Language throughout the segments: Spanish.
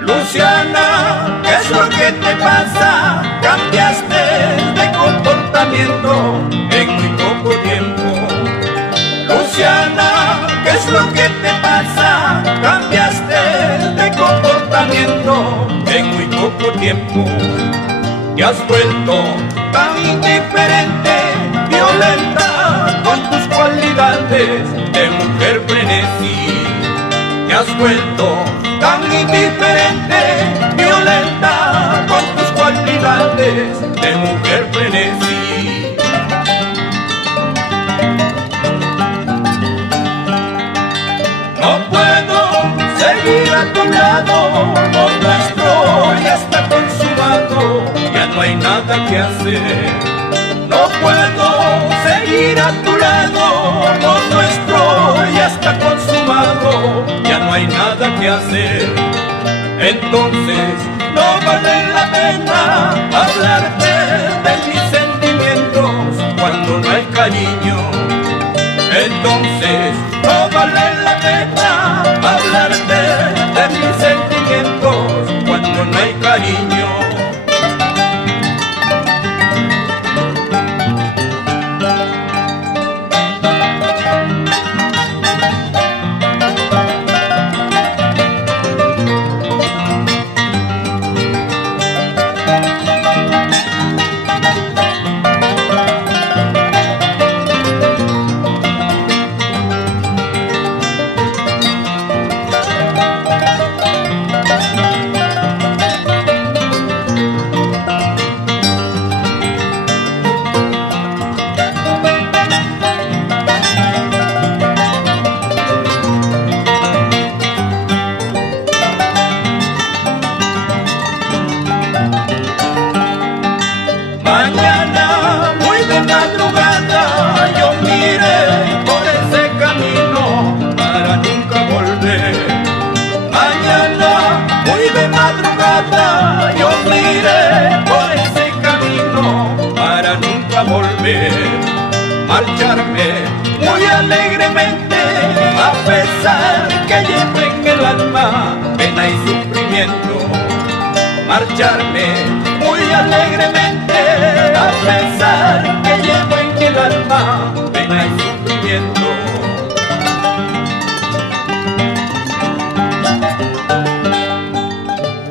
Luciana, ¿qué es lo que te pasa? Cambiaste de comportamiento en muy poco tiempo. Luciana, ¿qué es lo que te pasa? Cambiaste de comportamiento en muy poco tiempo. Te has vuelto tan indiferente, violenta con tus cualidades de mujer frenesí. Te has vuelto tan indiferente, violenta con tus cualidades de mujer frenesí. No puedo seguir a tu lado, lo nuestro ya está consumado, ya no hay nada que hacer. No puedo seguir a tu lado, lo nuestro ya está consumado, ya no hay nada que hacer. Entonces no vale la pena hablarte de mis sentimientos cuando no hay cariño. Entonces no vale la pena hablarte de mis sentimientos cuando no hay cariño. Mañana, muy de madrugada, yo miré por ese camino para nunca volver. Mañana, muy de madrugada, yo miré por ese camino para nunca volver. Marcharme muy alegremente, a pesar que llevo en el alma pena y sufrimiento. Marcharme muy alegremente, a pesar que llevo en el alma pena y sufrimiento.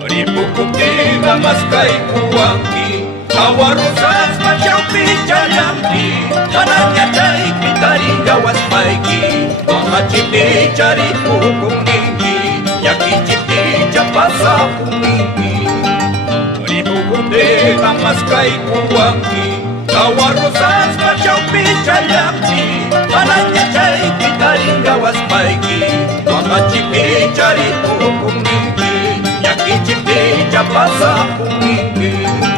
Ripucutina mascaikuanki, aguarrosas machaupichayanki, araña chaikitaringa waspaiki, mamachipicha ripucuninki, yakichipicha pasapuninki. Ripucutina mascaikuanki, aguarrosas machaupichayanki, araña chaikitaringa waspaiki, mamachipicha ripucuninki, yakichipicha pasapuninki.